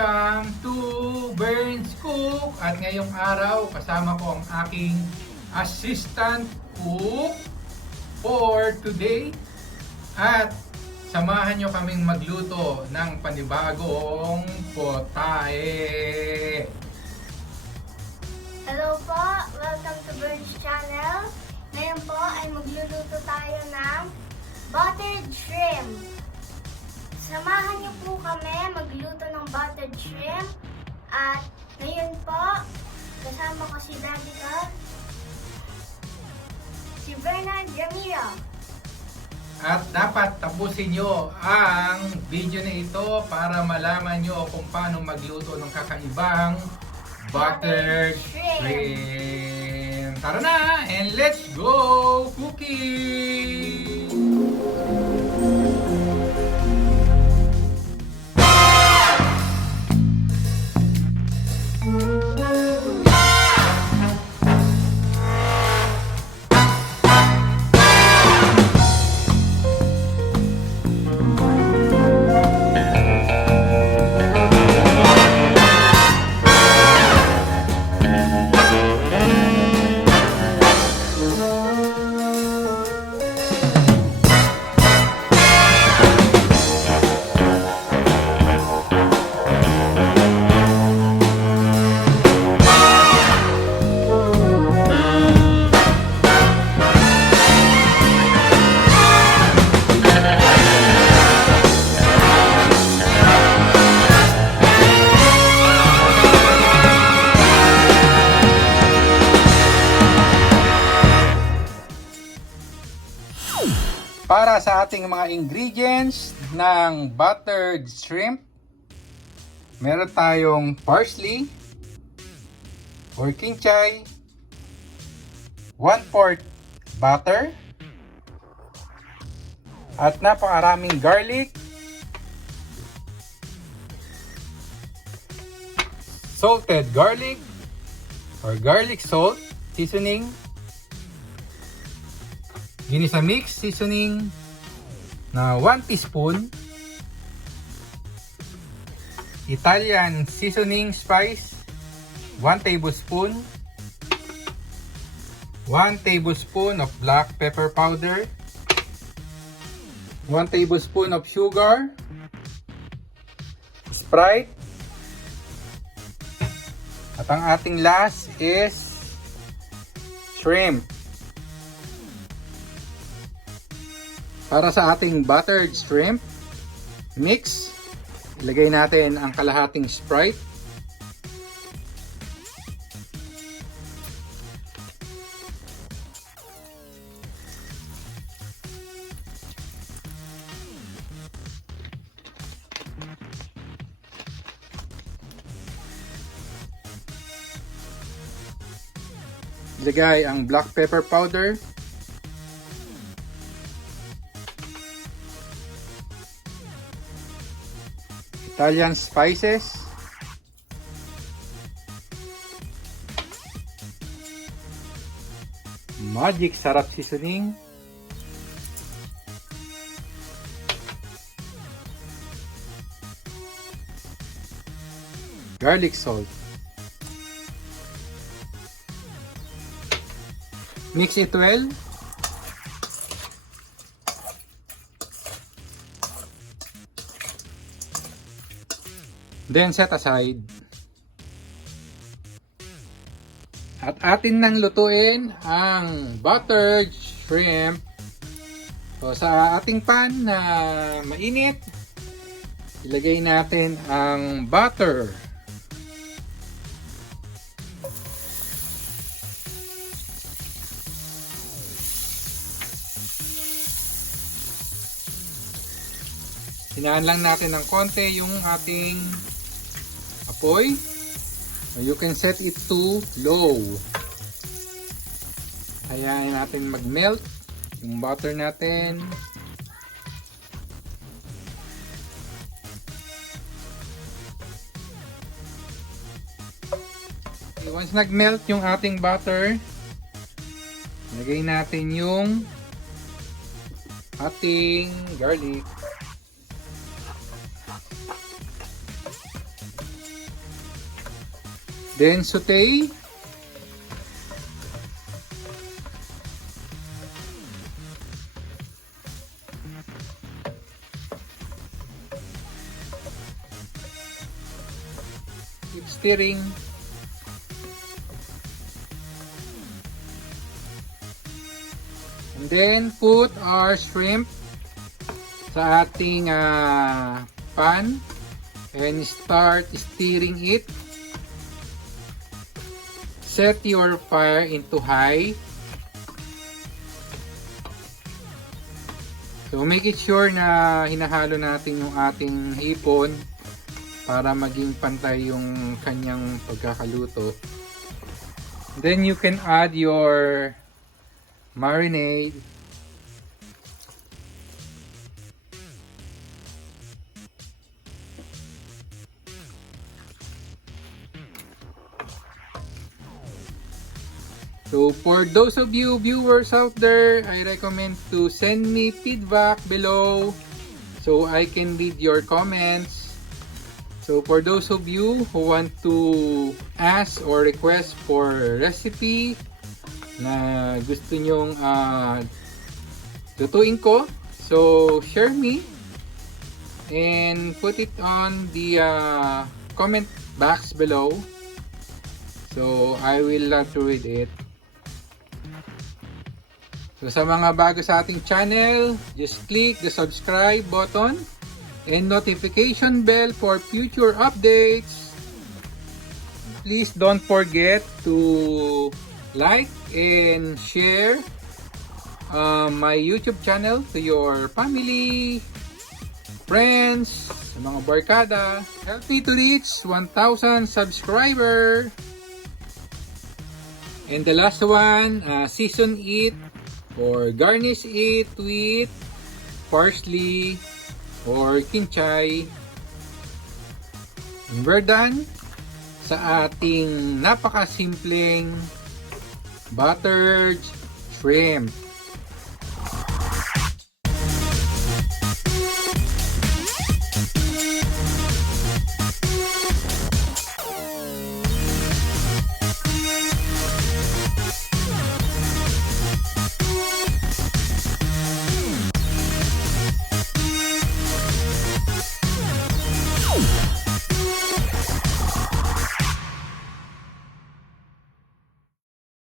Welcome to Burns Cook. At ngayong araw kasama ko ang aking assistant cook for today. At samahan nyo kaming magluto ng panibagong potae. Hello po! Welcome to Burns Channel. Ngayon po ay magluluto tayo ng buttered shrimp. Samahan niyo po kami magluto ng buttered shrimp. At ngayon po, kasama ko si Daddy ko, si Bernard Ramiro. At dapat tapusin nyo ang video na ito para malaman nyo kung paano magluto ng kakaibang buttered shrimp. Tara na and let's go cooking! Para sa ating mga ingredients ng buttered shrimp, meron tayong parsley or kinchay, 1/4 butter, at napakaraming garlic, salted garlic or garlic salt seasoning, ginisa mix seasoning na 1 teaspoon, Italian seasoning spice 1 tablespoon, 1 tablespoon of black pepper powder, 1 tablespoon of sugar, Sprite, at ang ating last is shrimp. Para sa ating buttered shrimp mix, ilagay natin ang kalahating Sprite, ilagay ang black pepper powder, Italian spices, magic sarap seasoning, garlic salt. Mix it well. Then set aside. At atin nang lutuin ang buttered shrimp. So, sa ating pan na mainit, ilagay natin ang butter. Hinaan lang natin ng konti yung ating apoy. You can set it to low. Hayaan natin mag-melt yung butter natin. Okay, once nag-melt yung ating butter, lagay natin yung ating garlic. Then saute. Keep stirring. And then put our shrimp sa ating pan and start stirring it. Set your fire into high. So make it sure na hinahalo natin yung ating hipon para maging pantay yung kanyang pagkakaluto. Then you can add your marinade. So for those of you viewers out there, I recommend to send me feedback below so I can read your comments. So for those of you who want to ask or request for recipe na gusto nyong lutuin ko, so share me and put it on the comment box below. So I will love to read it. So sa mga bago sa ating channel, just click the subscribe button and notification bell for future updates. Please don't forget to like and share my YouTube channel to your family, friends, mga barkada. Help me to reach 1,000 subscriber. And the last one, season it or garnish it with parsley or KINCHAY. And we're done sa ating napakasimpleng buttered shrimp.